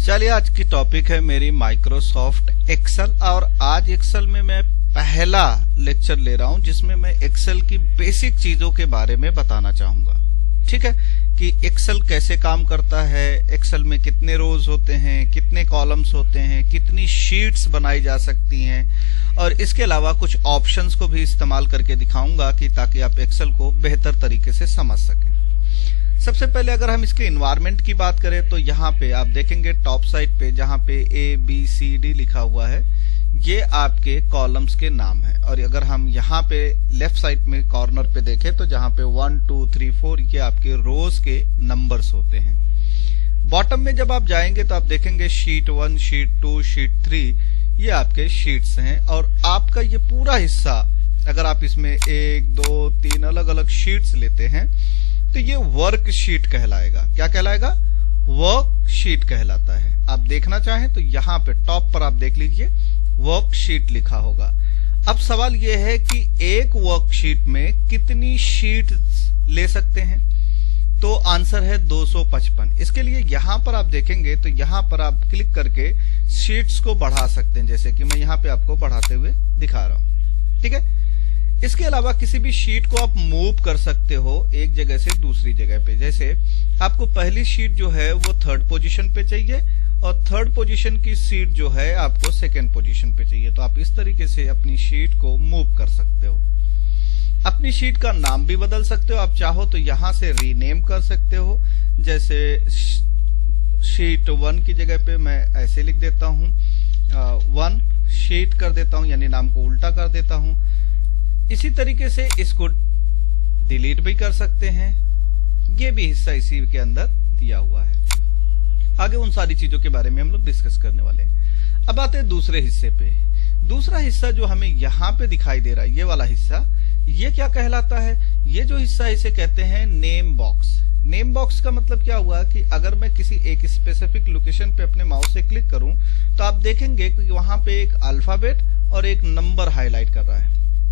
चलिए, आज की टॉपिक है मेरी माइक्रोसॉफ्ट एक्सेल। और आज एक्सेल में मैं पहला लेक्चर ले रहा हूं जिसमें मैं एक्सेल की बेसिक चीजों के बारे में बताना चाहूंगा। ठीक है, कि एक्सेल कैसे काम करता है, एक्सेल में कितने रोज होते हैं, कितने कॉलम्स होते हैं, कितनी शीट्स बनाई जा सकती हैं, और इसके अलावा कुछ ऑप्शंस को भी इस्तेमाल करके दिखाऊंगा कि ताकि आप एक्सेल को बेहतर तरीके से समझ सकें। सबसे पहले अगर हम इसके इन्वायरमेंट की बात करें तो यहाँ पे आप देखेंगे टॉप साइड पे जहाँ पे ABCD लिखा हुआ है, ये आपके कॉलम्स के नाम है। और अगर हम यहाँ पे लेफ्ट साइड में कॉर्नर पे देखें तो जहाँ पे 1 2 3 4 ये आपके रोज के नंबर्स होते हैं। बॉटम में जब आप जाएंगे तो आप देखेंगे शीट 1, शीट 2, शीट 3 ये आपके शीट्स हैं। और आपका ये पूरा हिस्सा अगर आप इसमें 1 2 3 अलग अलग शीट्स लेते हैं तो ये वर्कशीट कहलाएगा। क्या कहलाएगा? वर्कशीट कहलाता है। आप देखना चाहें तो यहाँ पे टॉप पर आप देख लीजिए वर्कशीट लिखा होगा। अब सवाल ये है कि एक वर्कशीट में कितनी शीट्स ले सकते हैं, तो आंसर है 255। इसके लिए यहाँ पर आप देखेंगे तो यहाँ पर आप क्लिक करके शीट्स को बढ़ा सकते हैं, जैसे कि मैं यहाँ पे आपको बढ़ाते हुए दिखा रहा हूँ। ठीक है, इसके अलावा किसी भी शीट को आप मूव कर सकते हो एक जगह से दूसरी जगह पे। जैसे आपको पहली शीट जो है वो 3rd पोजीशन पे चाहिए और 3rd पोजीशन की शीट जो है आपको 2nd पोजीशन पे चाहिए, तो आप इस तरीके से अपनी शीट को मूव कर सकते हो। अपनी शीट का नाम भी बदल सकते हो, आप चाहो तो यहाँ से रीनेम कर सकते हो। जैसे शीट 1 की जगह पे मैं ऐसे लिख देता हूँ 1 शीट कर देता हूँ, यानी नाम को उल्टा कर देता हूँ। इसी तरीके से इसको डिलीट भी कर सकते हैं। ये भी हिस्सा इसी के अंदर दिया हुआ है। आगे उन सारी चीजों के बारे में हम लोग डिस्कस करने वाले हैं। अब आते हैं दूसरे हिस्से पे। दूसरा हिस्सा जो हमें यहाँ पे दिखाई दे रहा है, ये वाला हिस्सा, ये क्या कहलाता है? ये जो हिस्सा इसे कहते हैं नेम बॉक्स। नेम बॉक्स का मतलब क्या हुआ कि अगर मैं किसी एक स्पेसिफिक लोकेशन पे अपने माउस से क्लिक करूं तो आप देखेंगे कि वहां पे एक अल्फाबेट और एक नंबर हाईलाइट कर रहा है।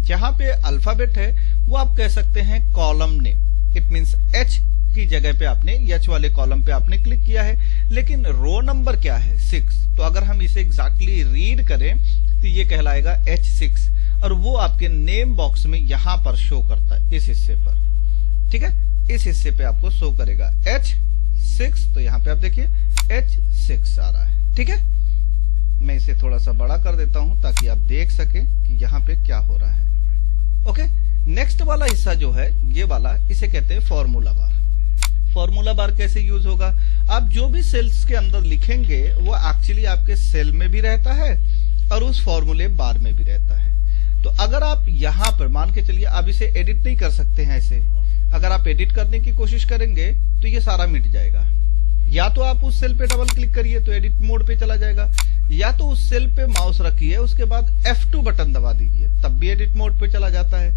जहां पे अल्फाबेट है वो आप कह सकते हैं column name. It means H की जगह पे आपने H वाले कॉलम पे आपने क्लिक किया है। लेकिन रो नंबर क्या है? 6। तो अगर हम इसे एग्जैक्टली रीड करें तो ये कहलाएगा H6 और वो आपके नेम बॉक्स में यहां पर शो करता है, इस हिस्से पर। ठीक है, इस हिस्से पे आपको शो करेगा H6। तो यहाँ पे आप देखिए H6 आ रहा है। ठीक है, मैं इसे थोड़ा सा बड़ा कर देता हूं ताकि आप देख सकें कि यहाँ पे क्या हो रहा है। ओके, नेक्स्ट वाला हिस्सा जो है ये वाला, इसे कहते हैं फॉर्मूला बार। फॉर्मूला बार कैसे यूज होगा? आप जो भी सेल्स के अंदर लिखेंगे वो एक्चुअली आपके सेल में भी रहता है और उस फॉर्मूले बार में भी रहता है। तो अगर आप यहाँ पर मान के चलिए, आप इसे एडिट नहीं कर सकते हैं ऐसे। अगर आप एडिट करने की कोशिश करेंगे तो ये सारा मिट जाएगा। या तो आप उस सेल पे डबल क्लिक करिए तो एडिट मोड पे चला जाएगा, या तो उस सेल पे माउस रखिए, उसके बाद F2 बटन दबा दीजिए, तब भी एडिट मोड पे चला जाता है।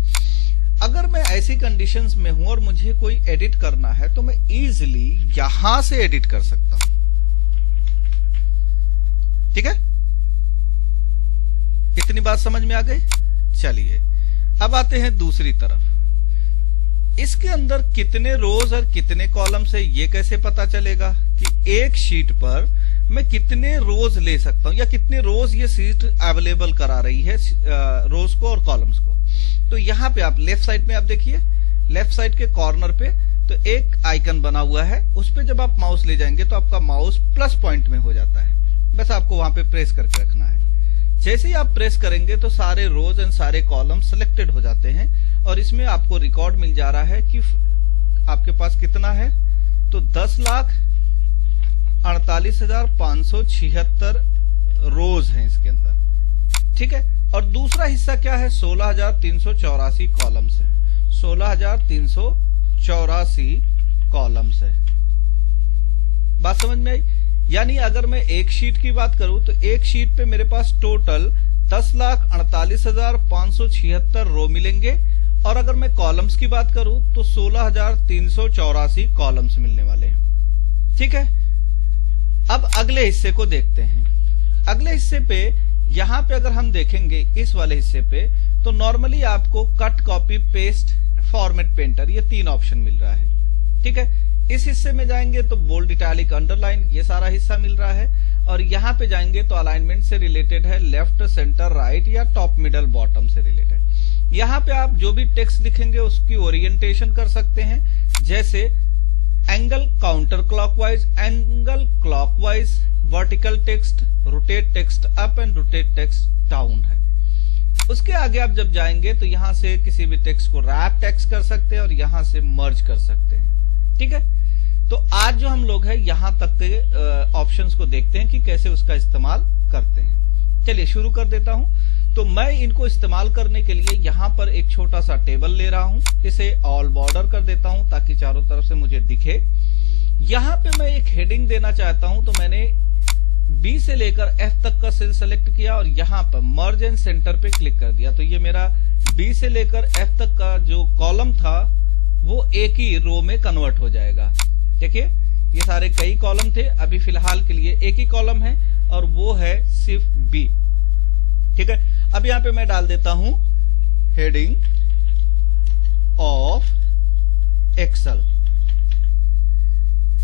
अगर मैं ऐसी कंडीशंस में हूं और मुझे कोई एडिट करना है तो मैं इजीली यहां से एडिट कर सकता हूं। ठीक है, इतनी बात समझ में आ गई? चलिए अब आते हैं दूसरी तरफ। इसके अंदर कितने रोज और कितने कॉलम्स है ये कैसे पता चलेगा कि एक शीट पर मैं कितने रोज ले सकता हूं या कितने रोज ये शीट अवेलेबल करा रही है रोज को और कॉलम्स को? तो यहाँ पे आप लेफ्ट साइड में आप देखिए, लेफ्ट साइड के कॉर्नर पे तो एक आइकन बना हुआ है, उस पे जब आप माउस ले जाएंगे तो आपका माउस प्लस पॉइंट में हो जाता है। बस आपको वहां पे प्रेस करके रखना है। जैसे ही आप प्रेस करेंगे तो सारे रोज एंड सारे कॉलम सिलेक्टेड हो जाते हैं और इसमें आपको रिकॉर्ड मिल जा रहा है कि आपके पास कितना है। तो 10,48,576 रोज हैं इसके अंदर। ठीक है, और दूसरा हिस्सा क्या है? 16,384 कॉलम्स हैं। 16,384 कॉलम्स है। बात समझ में आई? यानी अगर मैं एक शीट की बात करूं तो एक शीट पे मेरे पास टोटल 10,48,576 रो मिलेंगे, और अगर मैं कॉलम्स की बात करूं तो 16,384 कॉलम्स मिलने वाले हैं। ठीक है, अब अगले हिस्से को देखते हैं। अगले हिस्से पे यहां पे अगर हम देखेंगे इस वाले हिस्से पे तो नॉर्मली आपको cut, copy, paste, format, painter ये 3 ऑप्शन मिल रहा है। ठीक है, इस हिस्से में जाएंगे तो बोल्ड, इटैलिक, अंडरलाइन ये सारा हिस्सा मिल रहा है। और यहाँ पे जाएंगे तो अलाइनमेंट से रिलेटेड है, लेफ्ट, सेंटर, राइट या टॉप, मिडल, बॉटम से रिलेटेड। यहाँ पे आप जो भी टेक्स्ट लिखेंगे उसकी ओरिएंटेशन कर सकते हैं, जैसे angle counter clockwise, angle clockwise, vertical text, rotate text up and rotate text down है। उसके आगे आप जब जाएंगे तो यहां से किसी भी टेक्स्ट को रैप टेक्स्ट कर सकते हैं और यहां से मर्ज कर सकते हैं। ठीक है, तो आज जो हम लोग हैं यहां तक के ऑप्शंस को देखते हैं कि कैसे उसका इस्तेमाल करते हैं। चलिए शुरू कर देता हूं। तो मैं इनको इस्तेमाल करने के लिए यहां पर एक छोटा सा टेबल ले रहा हूं, इसे ऑल बॉर्डर कर देता हूं ताकि चारों तरफ से मुझे दिखे। यहां पे मैं एक हेडिंग देना चाहता हूं, तो मैंने बी से लेकर एफ तक का सेल सेलेक्ट किया और यहाँ पर मर्ज एंड सेंटर पे क्लिक कर दिया। तो ये मेरा बी से लेकर एफ तक का जो कॉलम था वो एक ही रो में कन्वर्ट हो जाएगा। देखिए ये सारे कई कॉलम थे, अभी फिलहाल के लिए एक ही कॉलम है और वो है सिर्फ बी। ठीक है, अब यहाँ पे मैं डाल देता हूं हेडिंग ऑफ एक्सेल।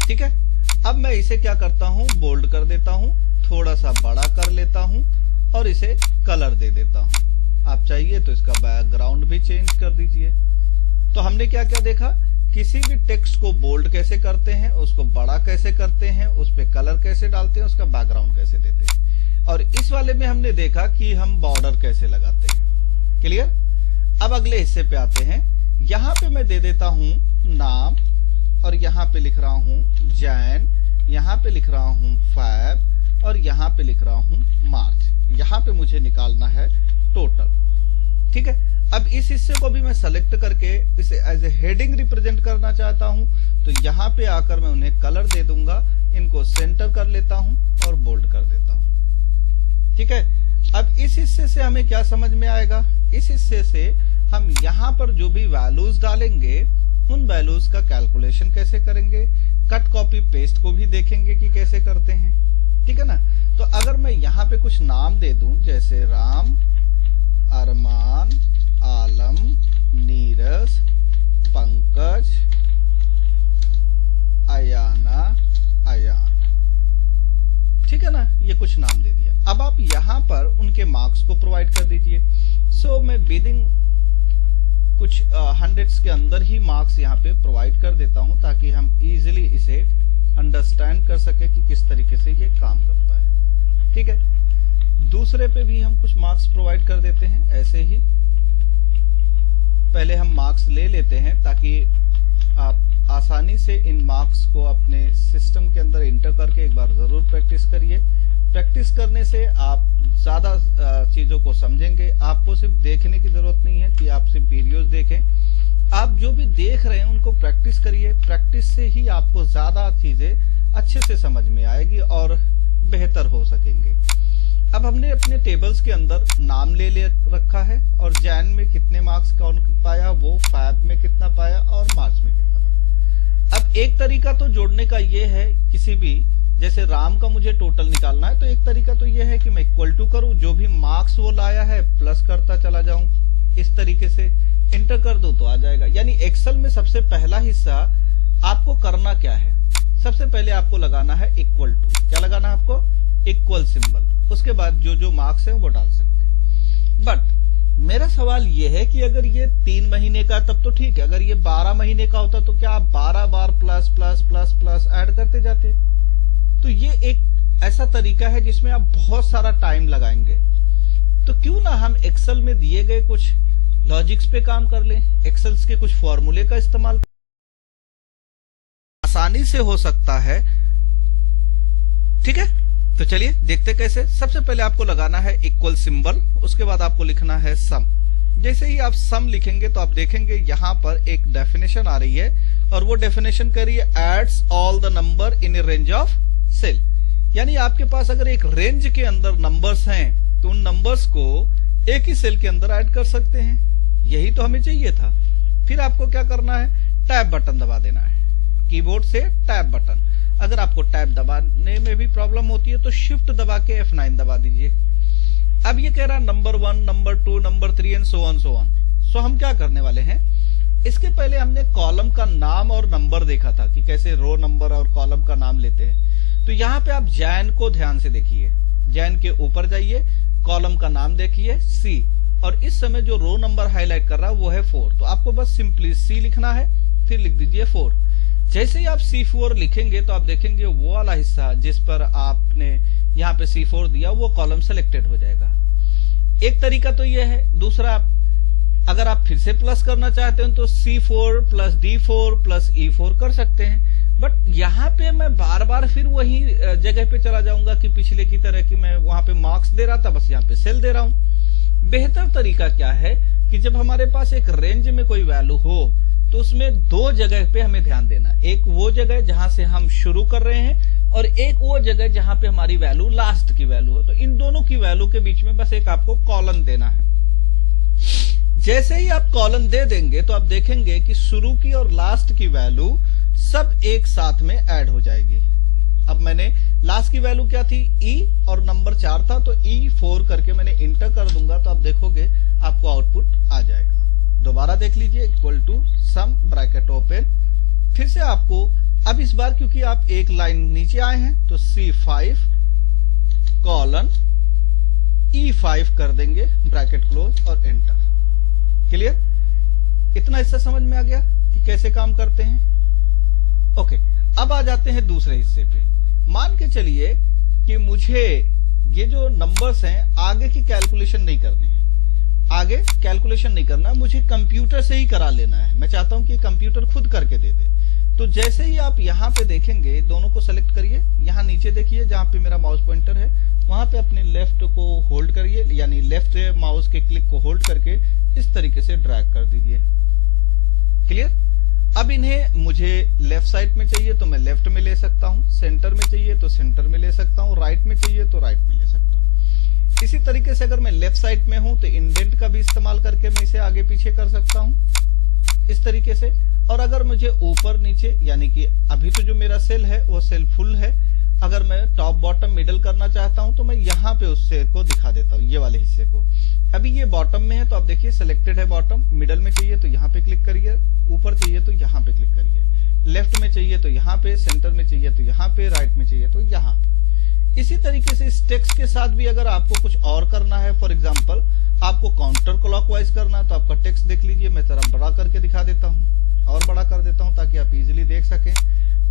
ठीक है, अब मैं इसे क्या करता हूं, बोल्ड कर देता हूं, थोड़ा सा बड़ा कर लेता हूं और इसे कलर दे देता हूं। आप चाहिए तो इसका बैकग्राउंड भी चेंज कर दीजिए। तो हमने क्या क्या देखा, किसी भी टेक्स्ट को बोल्ड कैसे करते हैं, उसको बड़ा कैसे करते हैं, उस पे कलर कैसे डालते हैं, उसका बैकग्राउंड कैसे देते हैं। और इस वाले में हमने देखा कि हम बॉर्डर कैसे लगाते हैं। क्लियर। अब अगले हिस्से पे आते हैं। यहां पे मैं दे देता हूं नाम और यहां पे लिख रहा हूं जैन, यहां पे लिख रहा हूं फैब और यहां पे लिख रहा हूं मार्च। यहां पे मुझे निकालना है टोटल। ठीक है, अब इस हिस्से को भी मैं सेलेक्ट करके इसे एज ए हेडिंग रिप्रेजेंट करना चाहता हूं, तो यहां पे आकर मैं उन्हें कलर दे दूंगा, इनको सेंटर कर लेता हूं और बोल्ड कर देता हूं। ठीक है, अब इस हिस्से से हमें क्या समझ में आएगा, इस हिस्से से हम यहां पर जो भी वैल्यूज डालेंगे उन वैल्यूज का कैलकुलेशन कैसे करेंगे, कट कॉपी पेस्ट को भी देखेंगे कि कैसे करते हैं। ठीक है ना। तो अगर मैं यहाँ पे कुछ नाम दे दूं, जैसे राम, अरमान, आलम, नीरज, पंकज, अयाना, अयान, ठीक है ना, ये कुछ नाम दे दिया। अब आप यहाँ पर उनके मार्क्स को प्रोवाइड कर दीजिए। सो मैं विदिन कुछ हंड्रेड्स के अंदर ही मार्क्स यहाँ पे प्रोवाइड कर देता हूं ताकि हम इजीली इसे अंडरस्टैंड कर सके कि किस तरीके से ये काम करता है। ठीक है, दूसरे पे भी हम कुछ मार्क्स प्रोवाइड कर देते हैं ऐसे ही। पहले हम मार्क्स ले लेते हैं ताकि आप आसानी से इन मार्क्स को अपने सिस्टम के अंदर इंटर करके एक बार जरूर प्रैक्टिस करिए। प्रैक्टिस करने से आप ज्यादा चीजों को समझेंगे। आपको सिर्फ देखने की जरूरत नहीं है कि आप सिर्फ वीडियोस देखें, आप जो भी देख रहे हैं उनको प्रैक्टिस करिए। प्रैक्टिस से ही आपको ज्यादा चीजें अच्छे से समझ में आएगी और बेहतर हो सकेंगे। अब हमने अपने टेबल्स के अंदर नाम ले रखा है और जैन में कितने मार्क्स कौन पाया, वो फैब में कितना पाया और मार्च में कितना पाया। अब एक तरीका तो जोड़ने का ये है, किसी भी जैसे राम का मुझे टोटल निकालना है तो एक तरीका तो ये है कि मैं इक्वल टू करूं, जो भी मार्क्स वो लाया है प्लस करता चला जाऊं। इस तरीके से इंटर कर दो तो आ जाएगा। यानी एक्सेल में सबसे पहला हिस्सा आपको करना क्या है, सबसे पहले आपको लगाना है इक्वल टू। क्या लगाना है आपको, इक्वल सिंबल। उसके बाद जो जो मार्क्स है वो डाल सकते हैं। बट मेरा सवाल ये है कि अगर ये 3 महीने का तब तो ठीक है, अगर ये 12 महीने का होता तो क्या आप 12 बार plus plus plus plus add करते जाते। तो ये एक ऐसा तरीका है जिसमें आप बहुत सारा टाइम लगाएंगे। तो क्यों ना हम एक्सेल में दिए गए कुछ लॉजिक्स पे काम कर लें, एक्सेल्स के कुछ फॉर्मूले का इस्तेमाल आसानी से हो सकता है। ठीक है, तो चलिए देखते कैसे। सबसे पहले आपको लगाना है इक्वल सिंबल, उसके बाद आपको लिखना है सम। जैसे ही आप सम लिखेंगे तो आप देखेंगे यहां पर एक डेफिनेशन आ रही है और वो डेफिनेशन कह रही है adds all the number in a range of cell. यानी आपके पास अगर एक रेंज के अंदर नंबर्स हैं तो उन नंबर्स को एक ही सेल के अंदर ऐड कर सकते हैं। यही तो हमें चाहिए था। फिर आपको क्या करना है, टैब बटन दबा देना है, कीबोर्ड से टैब बटन। अगर आपको टैब दबाने में भी प्रॉब्लम होती है तो शिफ्ट दबा के F9 दबा दीजिए। अब ये कह रहा है number 1, number 2, number 3 and so on so on. So हम क्या करने वाले हैं, इसके पहले हमने कॉलम का नाम और नंबर देखा था कि कैसे रो नंबर और कॉलम का नाम लेते हैं। तो यहाँ पे आप जैन को ध्यान से देखिए, जैन के ऊपर जाइए, कॉलम का नाम देखिए सी, और इस समय जो रो नंबर हाईलाइट कर रहा है वो है 4। तो आपको बस सिंपली सी लिखना है, फिर लिख दीजिए 4। जैसे ही आप C4 लिखेंगे तो आप देखेंगे वो वाला हिस्सा जिस पर आपने यहाँ पे C4 दिया वो कॉलम सेलेक्टेड हो जाएगा। एक तरीका तो ये है। दूसरा, अगर आप फिर से प्लस करना चाहते हैं तो C4 plus D4 plus E4 कर सकते हैं। बट यहाँ पे मैं बार बार फिर वही जगह पे चला जाऊंगा कि पिछले की तरह कि मैं वहां पे मार्क्स दे रहा था, बस यहाँ पे सेल दे रहा हूं। बेहतर तरीका क्या है कि जब हमारे पास एक रेंज में कोई वैल्यू हो तो उसमें दो जगह पे हमें ध्यान देना। एक वो जगह जहां से हम शुरू कर रहे हैं और एक वो जगह जहां पे हमारी वैल्यू लास्ट की वैल्यू हो। तो इन दोनों की वैल्यू के बीच में बस एक आपको कॉलन देना है। जैसे ही आप कॉलन दे देंगे तो आप देखेंगे कि शुरू की और लास्ट की वैल्यू सब एक साथ में ऐड हो जाएगी। अब मैंने लास्ट की वैल्यू क्या थी, ई, और नंबर 4 था, तो E4 करके मैंने इंटर कर दूंगा तो आप देखोगे आपको आउटपुट आ जाएगा। दोबारा देख लीजिए, equal to sum bracket open. फिर से आपको अब इस बार क्योंकि आप एक लाइन नीचे आए हैं तो C5 कॉलन E5 कर देंगे, ब्रैकेट क्लोज और एंटर। क्लियर? इतना हिस्सा समझ में आ गया कि कैसे काम करते हैं। ओके, अब आ जाते हैं दूसरे हिस्से पे। मान के चलिए कि मुझे ये जो नंबर्स हैं आगे की कैलकुलेशन नहीं करनी है, आगे कैलकुलेशन नहीं करना, मुझे कंप्यूटर से ही करा लेना है। मैं चाहता हूं कि कंप्यूटर खुद करके दे दे। तो जैसे ही आप यहाँ पे देखेंगे, दोनों को सेलेक्ट करिए, यहाँ नीचे देखिए जहां पे मेरा माउस पॉइंटर है वहां पे अपने लेफ्ट को होल्ड करिए, यानी लेफ्ट माउस के क्लिक को होल्ड करके इस तरीके से ड्रैग कर दीजिए। क्लियर? अब इन्हें मुझे लेफ्ट साइड में चाहिए तो मैं लेफ्ट में ले सकता हूं, सेंटर में चाहिए तो सेंटर में ले सकता हूं, राइट में चाहिए तो राइट में ले सकता हूं। इसी तरीके से अगर मैं लेफ्ट साइड में हूं तो इंडेंट का भी इस्तेमाल करके मैं इसे आगे पीछे कर सकता हूं इस तरीके से। और अगर मुझे ऊपर नीचे, यानी कि अभी तो जो मेरा सेल है वो सेल फुल है, अगर मैं टॉप बॉटम मिडल करना चाहता हूं तो मैं यहाँ पे उस सेल को दिखा देता हूँ, ये वाले हिस्से को। अभी ये बॉटम में है तो आप देखिए सिलेक्टेड है बॉटम, मिडल में चाहिए तो यहाँ पे क्लिक करिए, ऊपर चाहिए तो यहाँ पे क्लिक करिए, लेफ्ट में चाहिए तो यहाँ पे, सेंटर में चाहिए तो यहाँ पे, राइट में चाहिए तो यहाँ पे। इसी तरीके से इस टेक्स्ट के साथ भी अगर आपको कुछ और करना है, फॉर एग्जाम्पल आपको काउंटर क्लॉकवाइज करना है तो आपका टेक्स्ट देख लीजिए, मैं जरा बड़ा करके दिखा देता हूँ और बड़ा कर देता हूँ ताकि आप इजिली देख सकें।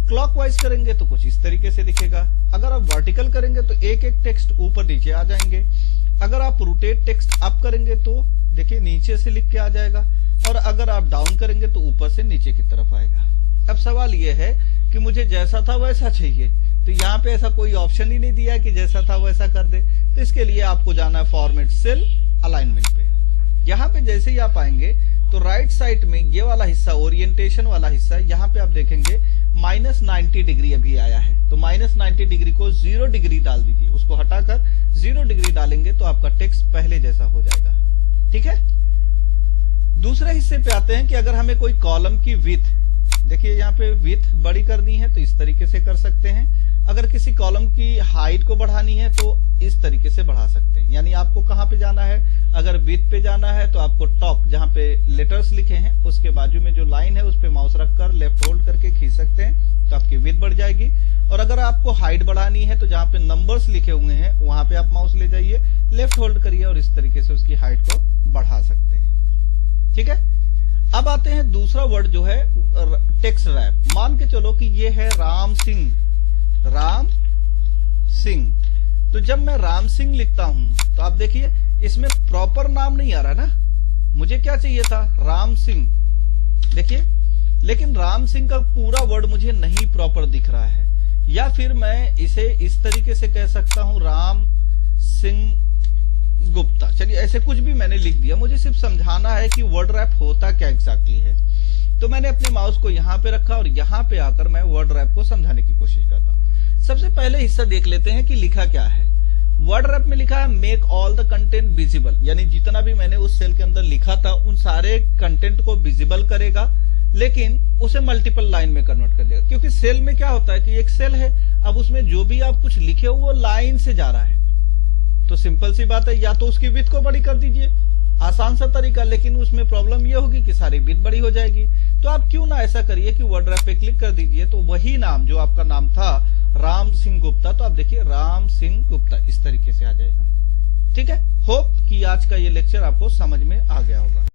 क्लॉकवाइज करेंगे तो कुछ इस तरीके से दिखेगा। अगर आप वर्टिकल करेंगे तो एक एक टेक्स्ट ऊपर नीचे आ जाएंगे। अगर आप रोटेट टेक्स्ट अप करेंगे तो देखिए नीचे से लिख के आ जाएगा, और अगर आप डाउन करेंगे तो ऊपर से नीचे की तरफ आएगा। अब सवाल यह है कि मुझे जैसा था वैसा चाहिए, तो यहाँ पे ऐसा कोई ऑप्शन ही नहीं दिया है कि जैसा था वैसा कर दे। तो इसके लिए आपको जाना है फॉर्मेट सेल अलाइनमेंट पे। यहाँ पे जैसे ही आप आएंगे तो राइट साइड में ये वाला हिस्सा, ओरिएंटेशन वाला हिस्सा, यहाँ पे आप देखेंगे -90 डिग्री अभी आया है, तो -90 डिग्री को 0 डिग्री डाल दीजिए, उसको हटाकर 0 डिग्री डालेंगे तो आपका टेक्स्ट पहले जैसा हो जाएगा। ठीक है? दूसरे हिस्से पे आते हैं कि अगर हमें कोई कॉलम की विड्थ, देखिए यहाँ पे विड्थ बड़ी करनी है तो इस तरीके से कर सकते हैं। अगर किसी कॉलम की हाइट को बढ़ानी है तो इस तरीके से बढ़ा सकते हैं। यानी आपको कहाँ पे जाना है, अगर विड्थ पे जाना है तो आपको टॉप जहाँ पे लेटर्स लिखे हैं उसके बाजू में जो लाइन है उस पे माउस रखकर लेफ्ट होल्ड करके खींच सकते हैं तो आपकी विड्थ बढ़ जाएगी। और अगर आपको हाइट बढ़ानी है तो जहाँ पे नंबर्स लिखे हुए हैं वहां पे आप माउस ले जाइए, लेफ्ट होल्ड करिए और इस तरीके से उसकी हाइट को बढ़ा सकते हैं। ठीक है? अब आते हैं दूसरा वर्ड जो है टेक्स्ट रैप। मान के चलो कि ये है राम सिंह, राम सिंह। तो जब मैं राम सिंह लिखता हूं तो आप देखिए इसमें प्रॉपर नाम नहीं आ रहा ना, मुझे क्या चाहिए था, राम सिंह। देखिए, लेकिन राम सिंह का पूरा वर्ड मुझे नहीं प्रॉपर दिख रहा है, या फिर मैं इसे इस तरीके से कह सकता हूं, राम सिंह गुप्ता। चलिए ऐसे कुछ भी मैंने लिख दिया, मुझे सिर्फ समझाना है कि वर्ड रैप होता क्या एग्जैक्टली है। तो मैंने अपने माउस को यहाँ पे रखा और यहाँ पे आकर मैं वर्ड रैप को समझाने की कोशिश करता हूँ। सबसे पहले हिस्सा देख लेते हैं कि लिखा क्या है। वर्ड रैप में लिखा है make all the content visible, यानी जितना भी मैंने उस सेल के अंदर लिखा था उन सारे कंटेंट को विजिबल करेगा, लेकिन उसे मल्टीपल लाइन में कन्वर्ट कर देगा। क्योंकि सेल में क्या होता है कि एक सेल है, अब उसमें जो भी आप कुछ लिखे हो वो लाइन से जा रहा है, तो सिंपल सी बात है, या तो उसकी विड्थ को बड़ी कर दीजिए आसान सा तरीका, लेकिन उसमें प्रॉब्लम ये होगी कि सारी बिट बड़ी हो जाएगी। तो आप क्यों ना ऐसा करिए कि वर्ड ड्राइव पे क्लिक कर दीजिए, तो वही नाम जो आपका नाम था राम सिंह गुप्ता, तो आप देखिए राम सिंह गुप्ता इस तरीके से आ जाएगा। ठीक है, होप कि आज का ये लेक्चर आपको समझ में आ गया होगा।